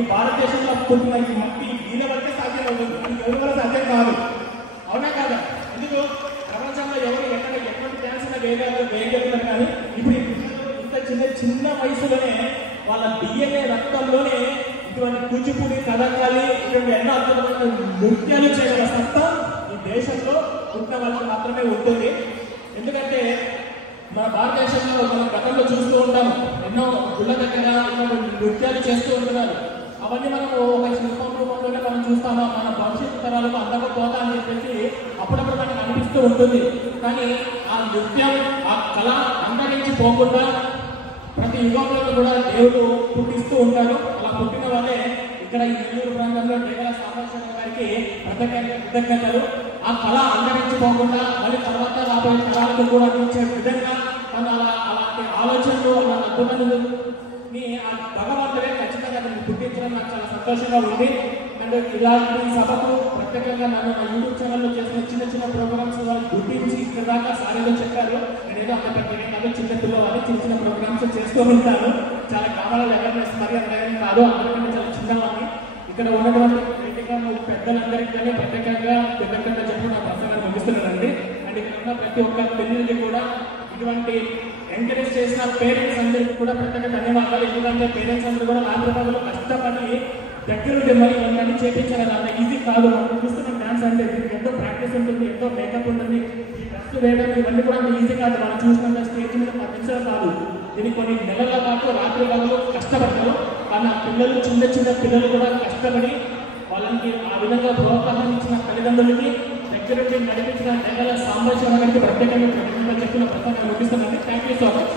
ఈ భారతదేశంలో పుట్టిన ఈ మట్టి వీళ్ళ వరకే సాధ్యం అవుతుంది, ఎవరి వల్ల సాధ్యం కాదు. అవునా కాదా? ఎందుకు ప్రపంచంలో ఎవరు ఎక్కడ ఎటువంటి డ్యాన్స్ వేయగలుగుతారు, కానీ ఇప్పుడు ఇంత చిన్న వయసులోనే వాళ్ళ DNA రక్తంలోనే ఇటువంటి కూచిపూడి, కథకళి, ఇటువంటి ఎన్నో అద్భుతమైన నృత్యాలు చేయగల సత్తా ఈ దేశంలో పుట్టిన వాళ్ళకి మాత్రమే ఉంటుంది. ఎందుకంటే మన భారతదేశంలో మనం గతంలో చూస్తూ ఉంటాము, ఎన్నో గుళ్ళ దగ్గర నృత్యాలు చేస్తూ ఉంటున్నారు. అవన్నీ మనం ఒక శిల్పం రూపంలోనే మనం చూస్తాము. మన భవిష్యత్తు తరాలకు అందకపోతా అని చెప్పేసి అప్పుడప్పుడు మనకు అనిపిస్తూ ఉంటుంది. కానీ ఆ నృత్యం, ఆ కళ అంతరించిపోకుండా ప్రతి యుగంలో కూడా దేవుడు పుట్టిస్తూ ఉంటారు. అలా పుట్టిన వాళ్ళే ఇక్కడ ఈ నెల్లూరు ప్రాంతంలో డేగల సాంబశివరావు గారికి కృతజ్ఞతలు. ఆ కళ అంతరించిపోకుండా మళ్ళీ తర్వాత రాబోయే తరాలకు కూడా అందించే విధంగా మనం అలాంటి ఆలోచనలు, అలాంటి అద్భుతాలని ఆ భగవంతుడే ఖచ్చితంగా నన్ను పుట్టించడం నాకు చాలా సంతోషంగా ఉంది. అండ్ ఇలాంటి సభకు ప్రత్యేకంగా నన్ను నా యూట్యూబ్ ఛానల్లో చేసిన చిన్న ప్రోగ్రామ్స్ వాళ్ళు గుర్తించి ఇక్కడ దాకా సారీలో చెప్పారు. నేనేదో అంత పెద్దగా చిన్న పిల్లవాళ్ళు చిన్న ప్రోగ్రామ్స్ చేస్తూ ఉంటాను. చాలా గ్రామాలలో అవేర్నెస్ మరి అందరికీ కాదు, అందరికంటే చాలా చిన్నవాడిని. ఇక్కడ ఉన్నటువంటి పెద్దలందరికీ కానీ ప్రత్యేకంగా పెద్దకంటే చెప్పి నా ప్రసంగాన్ని ముగిస్తున్నానండి. అండ్ ఇక్కడ ఉన్న ప్రతి ఒక్క పిల్లలకి కూడా ఇటువంటి ఎంకరేజ్ చేసిన పేరెంట్స్ అందరికీ కూడా ప్రత్యేక ధన్యవాదాలు. ఎందుకంటే పేరెంట్స్ అందరూ కూడా హైదరాబాద్లో కష్టపడి దగ్గరుండి మరి ఇవన్నీ చేయించాలి, అంత ఈజీ కాదు. మనం చూస్తున్న డాన్స్ అంటే దీనికి ఎంతో ప్రాక్టీస్ ఉంటుంది, ఎంతో మేకప్ ఉంటుంది, ఈ డ్రెస్ వేయడం ఇవన్నీ కూడా అంత ఈజీ కాదు. మనం చూస్తున్న స్టేజ్ మీద 10 నిమిషాలు కాదు, దీనికి కొన్ని నెలల పాటు రాత్రి పగలు కష్టపడతారు. కానీ ఆ పిల్లలు చిన్న పిల్లలు కూడా కష్టపడి వాళ్ళకి ఆ విధంగా ప్రోత్సాహం ఇచ్చిన తల్లిదండ్రులకి, దగ్గరుండి నడిపించిన డేగల సాంబశివరావు గారికి ప్రత్యేకంగా చెప్పిన ప్రసంగాన్ని ముగిస్తున్నాను. Thank you so much.